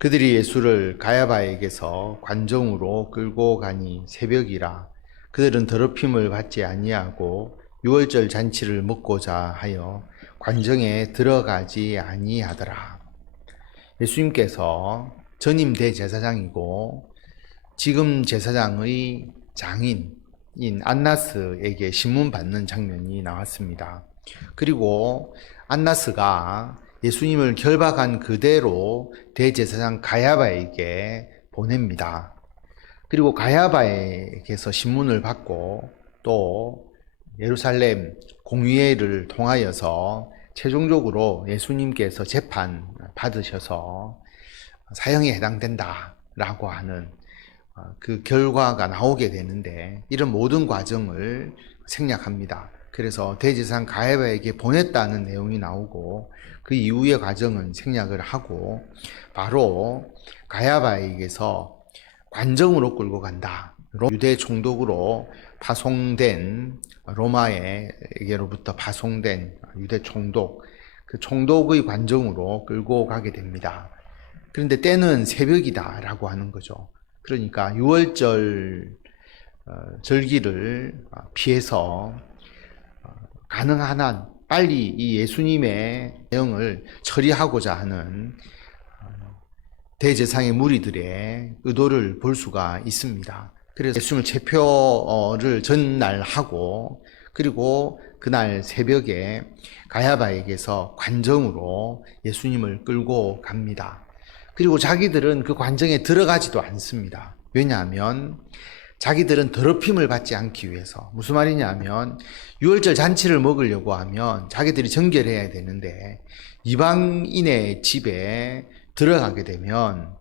그들이 예수를 가야바에게서 관정으로 끌고 가니 새벽이라. 그들은 더럽힘을 받지 아니하고 유월절 잔치를 먹고자 하여 관정에 들어가지 아니하더라. 예수님께서 전임 대제사장이고 지금 제사장의 장인인 안나스에게 신문 받는 장면이 나왔습니다. 그리고 안나스가 예수님을 결박한 그대로 대제사장 가야바에게 보냅니다. 그리고 가야바에게서 신문을 받고 또 예루살렘 공의회를 통하여서 최종적으로 예수님께서 재판 받으셔서 사형에 해당된다라고 하는 그 결과가 나오게 되는데, 이런 모든 과정을 생략합니다. 그래서 대제사장 가야바에게 보냈다는 내용이 나오고 그 이후의 과정은 생략을 하고 바로 가야바에게서 관정으로 끌고 간다. 유대 총독으로 파송된, 로마에게로부터 파송된 유대 총독, 그 총독의 관정으로 끌고 가게 됩니다. 그런데 때는 새벽이다라고 하는 거죠. 그러니까 유월절 절기를 피해서 가능한 한 빨리 이 예수님의 내용을 처리하고자 하는 대제사장의 무리들의 의도를 볼 수가 있습니다. 그래서 예수님을 체표를 전날하고 그리고 그날 새벽에 가야바에게서 관정으로 예수님을 끌고 갑니다. 그리고 자기들은 그 관정에 들어가지도 않습니다. 왜냐하면 자기들은 더럽힘을 받지 않기 위해서. 무슨 말이냐면 유월절 잔치를 먹으려고 하면 자기들이 정결해야 되는데 이방인의 집에 들어가게 되면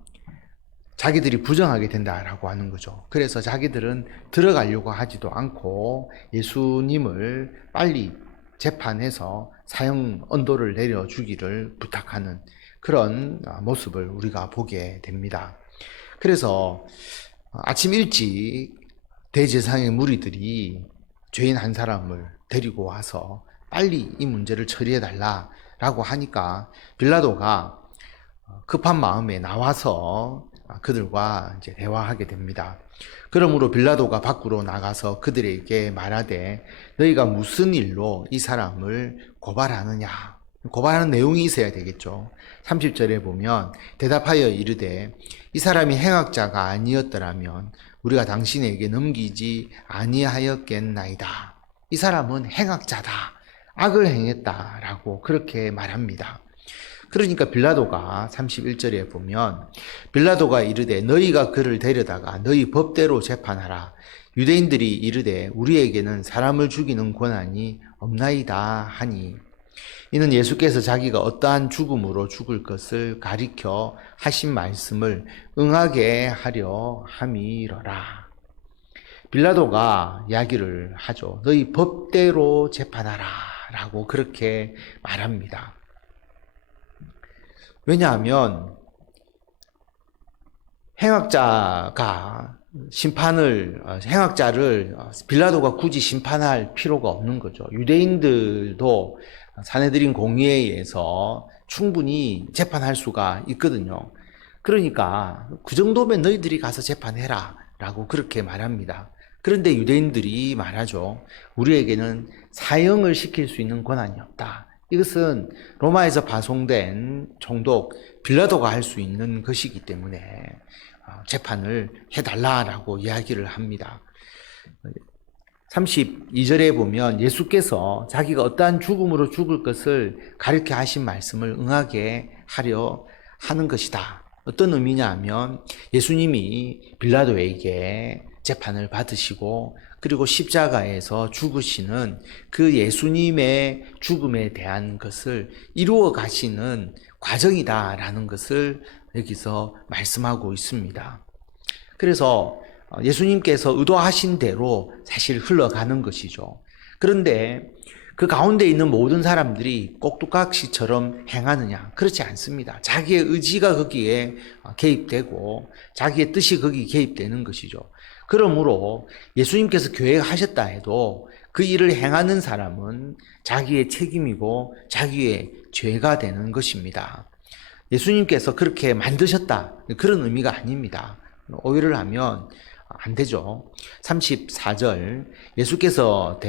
자기들이 부정하게 된다라고 하는 거죠. 그래서 자기들은 들어가려고 하지도 않고 예수님을 빨리 재판해서 사형 언도를 내려주기를 부탁하는 그런 모습을 우리가 보게 됩니다. 그래서 아침 일찍 대제사장의 무리들이 죄인 한 사람을 데리고 와서 빨리 이 문제를 처리해 달라라고 하니까 빌라도가 급한 마음에 나와서 그들과 이제 대화하게 됩니다. 그러므로 빌라도가 밖으로 나가서 그들에게 말하되 너희가 무슨 일로 이 사람을 고발하느냐. 고발하는 내용이 있어야 되겠죠. 30절에 보면 대답하여 이르되 이 사람이 행악자가 아니었더라면 우리가 당신에게 넘기지 아니하였겠나이다. 이 사람은 행악자다. 악을 행했다라고 그렇게 말합니다. 그러니까 빌라도가 31절에 보면 빌라도가 이르되 너희가 그를 데려다가 너희 법대로 재판하라. 유대인들이 이르되 우리에게는 사람을 죽이는 권한이 없나이다 하니 이는 예수께서 자기가 어떠한 죽음으로 죽을 것을 가리켜 하신 말씀을 응하게 하려 함이러라. 빌라도가 이야기를 하죠. 너희 법대로 재판하라 라고 그렇게 말합니다. 왜냐하면 행악자를 빌라도가 굳이 심판할 필요가 없는 거죠. 유대인들도 사내들인 공의회에서 충분히 재판할 수가 있거든요. 그러니까 그 정도면 너희들이 가서 재판해라 라고 그렇게 말합니다. 그런데 유대인들이 말하죠. 우리에게는 사형을 시킬 수 있는 권한이 없다. 이것은 로마에서 파송된 총독 빌라도가 할 수 있는 것이기 때문에 재판을 해달라라고 이야기를 합니다. 32절에 보면 예수께서 자기가 어떠한 죽음으로 죽을 것을 가르쳐 하신 말씀을 응하게 하려 하는 것이다. 어떤 의미냐 하면 예수님이 빌라도에게 재판을 받으시고 그리고 십자가에서 죽으시는 그 예수님의 죽음에 대한 것을 이루어 가시는 과정이다라는 것을 여기서 말씀하고 있습니다. 그래서 예수님께서 의도하신 대로 사실 흘러가는 것이죠. 그런데 그 가운데 있는 모든 사람들이 꼭두각시처럼 행하느냐? 그렇지 않습니다. 자기의 의지가 거기에 개입되고 자기의 뜻이 거기에 개입되는 것이죠. 그러므로 예수님께서 계획하셨다 해도 그 일을 행하는 사람은 자기의 책임이고 자기의 죄가 되는 것입니다. 예수님께서 그렇게 만드셨다, 그런 의미가 아닙니다. 오해를 하면 안 되죠. 34절 예수께서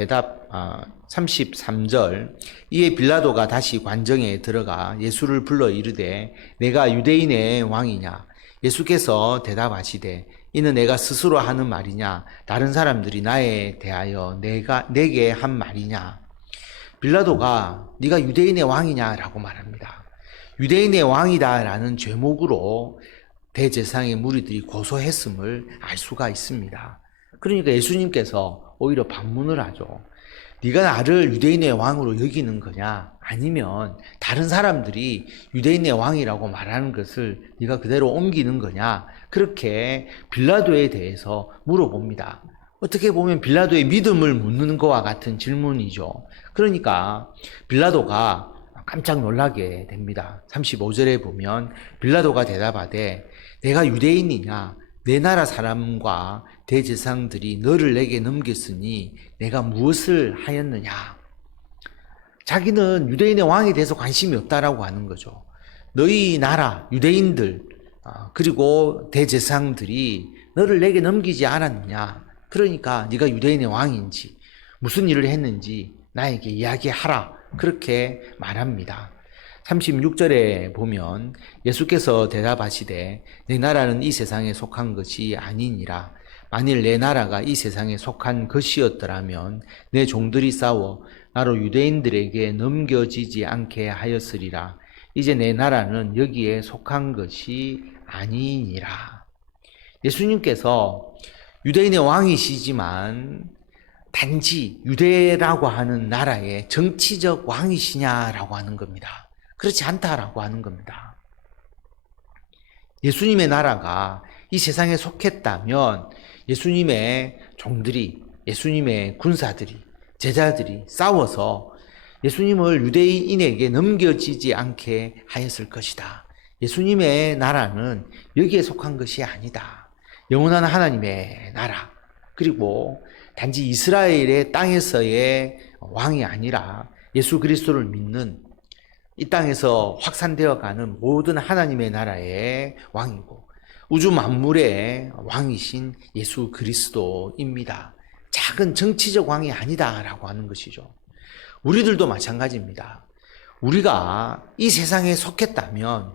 33절 이에 빌라도가 다시 관정에 들어가 예수를 불러 이르되 내가 유대인의 왕이냐? 예수께서 대답하시되 이는 내가 스스로 하는 말이냐? 다른 사람들이 나에 대하여 내게 한 말이냐? 빌라도가 네가 유대인의 왕이냐라고 말합니다. 유대인의 왕이다라는 죄목으로 대제사장의 무리들이 고소했음을 알 수가 있습니다. 그러니까 예수님께서 오히려 반문을 하죠. 네가 나를 유대인의 왕으로 여기는 거냐? 아니면 다른 사람들이 유대인의 왕이라고 말하는 것을 네가 그대로 옮기는 거냐? 그렇게 빌라도에 대해서 물어봅니다. 어떻게 보면 빌라도의 믿음을 묻는 것과 같은 질문이죠. 그러니까 빌라도가 깜짝 놀라게 됩니다. 35절에 보면 빌라도가 대답하되 내가 유대인이냐? 내 나라 사람과 대제사장들이 너를 내게 넘겼으니 내가 무엇을 하였느냐? 자기는 유대인의 왕에 대해서 관심이 없다라고 하는 거죠. 너희 나라 유대인들 그리고 대제사장들이 너를 내게 넘기지 않았느냐? 그러니까 네가 유대인의 왕인지 무슨 일을 했는지 나에게 이야기하라. 그렇게 말합니다. 36절에 보면 예수께서 대답하시되 내 나라는 이 세상에 속한 것이 아니니라. 만일 내 나라가 이 세상에 속한 것이었더라면 내 종들이 싸워 나로 유대인들에게 넘겨지지 않게 하였으리라. 이제 내 나라는 여기에 속한 것이 아니니라. 예수님께서 유대인의 왕이시지만 단지 유대라고 하는 나라의 정치적 왕이시냐라고 하는 겁니다. 그렇지 않다라고 하는 겁니다. 예수님의 나라가 이 세상에 속했다면 예수님의 종들이, 예수님의 군사들이, 제자들이 싸워서 예수님을 유대인에게 넘겨지지 않게 하였을 것이다. 예수님의 나라는 여기에 속한 것이 아니다. 영원한 하나님의 나라, 그리고 단지 이스라엘의 땅에서의 왕이 아니라 예수 그리스도를 믿는 이 땅에서 확산되어 가는 모든 하나님의 나라의 왕이고 우주 만물의 왕이신 예수 그리스도입니다. 작은 정치적 왕이 아니다라고 하는 것이죠. 우리들도 마찬가지입니다. 우리가 이 세상에 속했다면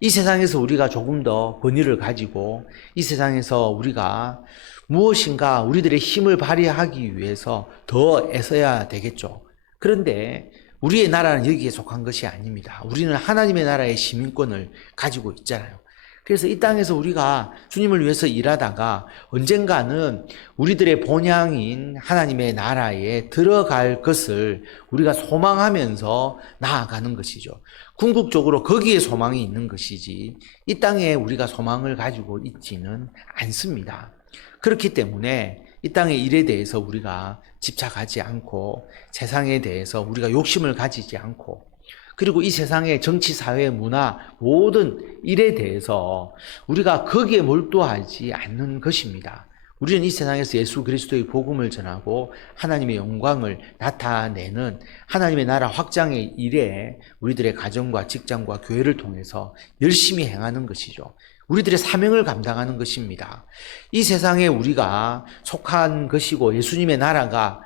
이 세상에서 우리가 조금 더 권위를 가지고 이 세상에서 우리가 무엇인가 우리들의 힘을 발휘하기 위해서 더 애써야 되겠죠. 그런데 우리의 나라는 여기에 속한 것이 아닙니다. 우리는 하나님의 나라의 시민권을 가지고 있잖아요. 그래서 이 땅에서 우리가 주님을 위해서 일하다가 언젠가는 우리들의 본향인 하나님의 나라에 들어갈 것을 우리가 소망하면서 나아가는 것이죠. 궁극적으로 거기에 소망이 있는 것이지 이 땅에 우리가 소망을 가지고 있지는 않습니다. 그렇기 때문에 이 땅의 일에 대해서 우리가 집착하지 않고 세상에 대해서 우리가 욕심을 가지지 않고 그리고 이 세상의 정치, 사회, 문화 모든 일에 대해서 우리가 거기에 몰두하지 않는 것입니다. 우리는 이 세상에서 예수 그리스도의 복음을 전하고 하나님의 영광을 나타내는 하나님의 나라 확장의 일에 우리들의 가정과 직장과 교회를 통해서 열심히 행하는 것이죠. 우리들의 사명을 감당하는 것입니다. 이 세상에 우리가 속한 것이고 예수님의 나라가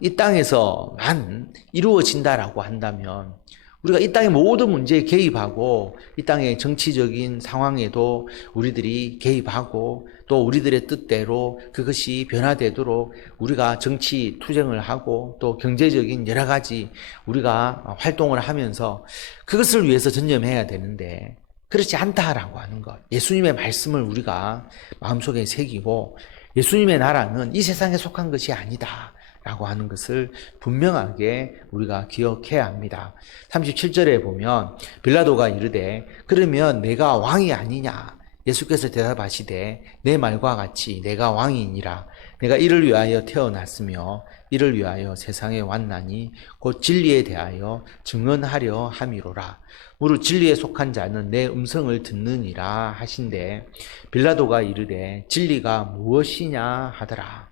이 땅에서만 이루어진다라고 한다면 우리가 이 땅의 모든 문제에 개입하고 이 땅의 정치적인 상황에도 우리들이 개입하고 또 우리들의 뜻대로 그것이 변화되도록 우리가 정치 투쟁을 하고 또 경제적인 여러 가지 우리가 활동을 하면서 그것을 위해서 전념해야 되는데 그렇지 않다라고 하는 것. 예수님의 말씀을 우리가 마음속에 새기고 예수님의 나라는 이 세상에 속한 것이 아니다 라고 하는 것을 분명하게 우리가 기억해야 합니다. 37절에 보면 빌라도가 이르되 그러면 내가 왕이 아니냐? 예수께서 대답하시되 내 말과 같이 내가 왕이니라. 내가 이를 위하여 태어났으며 이를 위하여 세상에 왔나니 곧 진리에 대하여 증언하려 함이로라. 무릇 진리에 속한 자는 내 음성을 듣느니라 하신대 빌라도가 이르되 진리가 무엇이냐 하더라.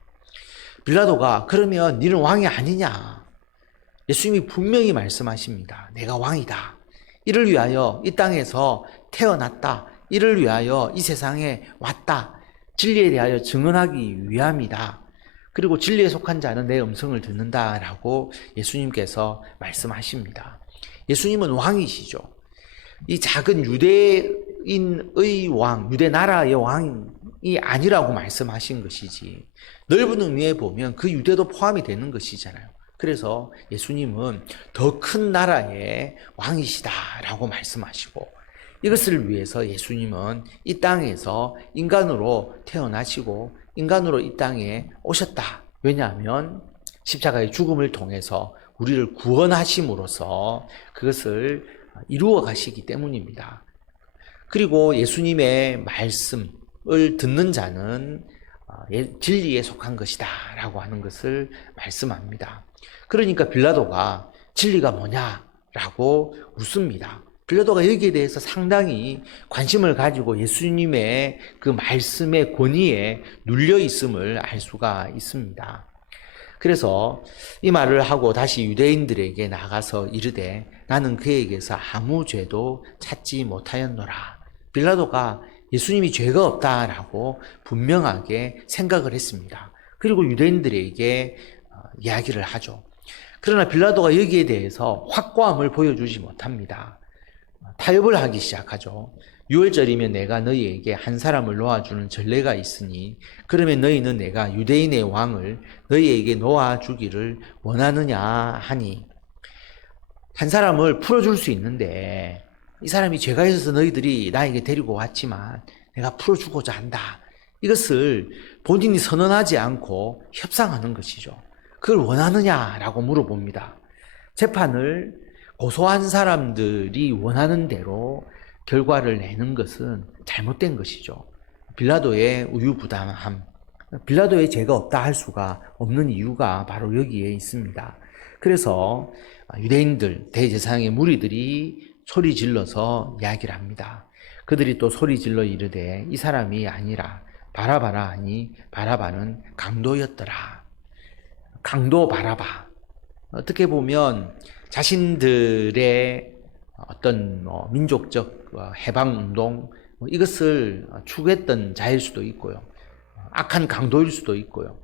빌라도가 그러면 너는 왕이 아니냐? 예수님이 분명히 말씀하십니다. 내가 왕이다. 이를 위하여 이 땅에서 태어났다. 이를 위하여 이 세상에 왔다. 진리에 대하여 증언하기 위함이다. 그리고 진리에 속한 자는 내 음성을 듣는다라고 예수님께서 말씀하십니다. 예수님은 왕이시죠. 이 작은 유대인의 왕, 유대 나라의 왕이 아니라고 말씀하신 것이지, 넓은 의미에 보면 그 유대도 포함이 되는 것이잖아요. 그래서 예수님은 더 큰 나라의 왕이시다라고 말씀하시고, 이것을 위해서 예수님은 이 땅에서 인간으로 태어나시고 인간으로 이 땅에 오셨다. 왜냐하면 십자가의 죽음을 통해서 우리를 구원하심으로써 그것을 이루어 가시기 때문입니다. 그리고 예수님의 말씀을 듣는 자는 진리에 속한 것이다 라고 하는 것을 말씀합니다. 그러니까 빌라도가 진리가 뭐냐라고 묻습니다. 빌라도가 여기에 대해서 상당히 관심을 가지고 예수님의 그 말씀의 권위에 눌려 있음을 알 수가 있습니다. 그래서 이 말을 하고 다시 유대인들에게 나가서 이르되 나는 그에게서 아무 죄도 찾지 못하였노라. 빌라도가 예수님이 죄가 없다라고 분명하게 생각을 했습니다. 그리고 유대인들에게 이야기를 하죠. 그러나 빌라도가 여기에 대해서 확고함을 보여주지 못합니다. 타협을 하기 시작하죠. 6월절이면 내가 너희에게 한 사람을 놓아주는 전례가 있으니 그러면 너희는 내가 유대인의 왕을 너희에게 놓아주기를 원하느냐 하니, 한 사람을 풀어줄 수 있는데 이 사람이 죄가 있어서 너희들이 나에게 데리고 왔지만 내가 풀어주고자 한다. 이것을 본인이 선언하지 않고 협상하는 것이죠. 그걸 원하느냐라고 물어봅니다. 재판을 고소한 사람들이 원하는 대로 결과를 내는 것은 잘못된 것이죠. 빌라도의 우유부단함, 빌라도의 죄가 없다 할 수가 없는 이유가 바로 여기에 있습니다. 그래서 유대인들, 대제사장의 무리들이 소리 질러서 이야기를 합니다. 그들이 또 소리 질러 이르되 이 사람이 아니라 바라바라 하니 바라바는 강도였더라. 강도 바라바. 어떻게 보면 자신들의 어떤 민족적 해방운동, 이것을 추구했던 자일 수도 있고요. 악한 강도일 수도 있고요.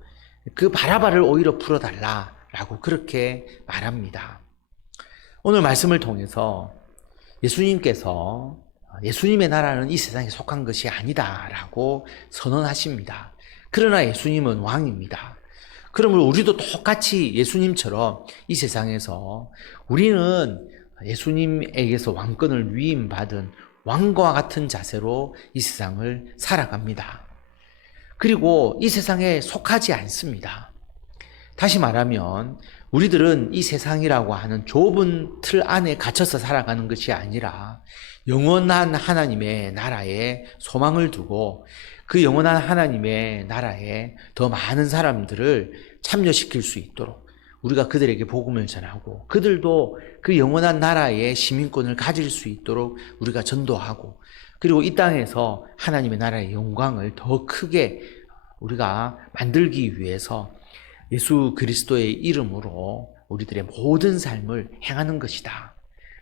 그 바라바를 오히려 풀어달라라고 그렇게 말합니다. 오늘 말씀을 통해서 예수님께서 예수님의 나라는 이 세상에 속한 것이 아니다라고 선언하십니다. 그러나 예수님은 왕입니다. 그러므로 우리도 똑같이 예수님처럼 이 세상에서 우리는 예수님에게서 왕권을 위임받은 왕과 같은 자세로 이 세상을 살아갑니다. 그리고 이 세상에 속하지 않습니다. 다시 말하면 우리들은 이 세상이라고 하는 좁은 틀 안에 갇혀서 살아가는 것이 아니라 영원한 하나님의 나라에 소망을 두고 그 영원한 하나님의 나라에 더 많은 사람들을 참여시킬 수 있도록 우리가 그들에게 복음을 전하고 그들도 그 영원한 나라의 시민권을 가질 수 있도록 우리가 전도하고, 그리고 이 땅에서 하나님의 나라의 영광을 더 크게 우리가 만들기 위해서 예수 그리스도의 이름으로 우리들의 모든 삶을 행하는 것이다.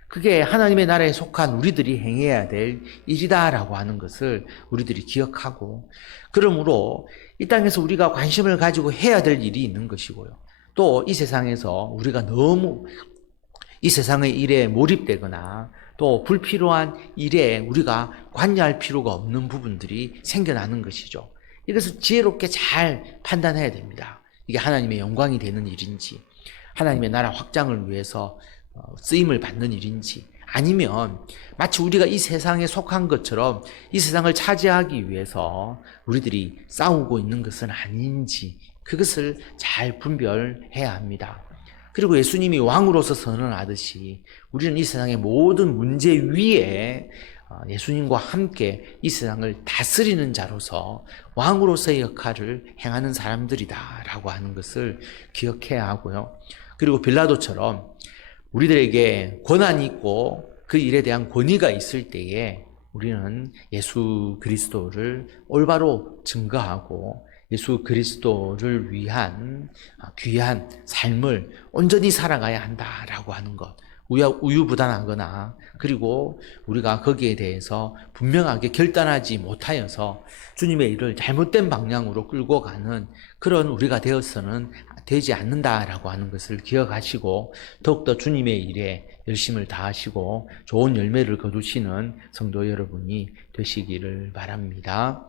그게 하나님의 나라에 속한 우리들이 행해야 될 일이다라고 하는 것을 우리들이 기억하고, 그러므로 이 땅에서 우리가 관심을 가지고 해야 될 일이 있는 것이고요. 또 이 세상에서 우리가 너무 이 세상의 일에 몰입되거나 또 불필요한 일에 우리가 관여할 필요가 없는 부분들이 생겨나는 것이죠. 이것을 지혜롭게 잘 판단해야 됩니다. 이게 하나님의 영광이 되는 일인지, 하나님의 나라 확장을 위해서 쓰임을 받는 일인지, 아니면 마치 우리가 이 세상에 속한 것처럼 이 세상을 차지하기 위해서 우리들이 싸우고 있는 것은 아닌지, 그것을 잘 분별해야 합니다. 그리고 예수님이 왕으로서 선언하듯이 우리는 이 세상의 모든 문제 위에 예수님과 함께 이 세상을 다스리는 자로서 왕으로서의 역할을 행하는 사람들이다라고 하는 것을 기억해야 하고요. 그리고 빌라도처럼 우리들에게 권한이 있고 그 일에 대한 권위가 있을 때에 우리는 예수 그리스도를 올바로 증거하고 예수 그리스도를 위한 귀한 삶을 온전히 살아가야 한다라고 하는 것, 우유부단하거나 그리고 우리가 거기에 대해서 분명하게 결단하지 못하여서 주님의 일을 잘못된 방향으로 끌고 가는 그런 우리가 되어서는 되지 않는다라고 하는 것을 기억하시고 더욱더 주님의 일에 열심을 다하시고 좋은 열매를 거두시는 성도 여러분이 되시기를 바랍니다.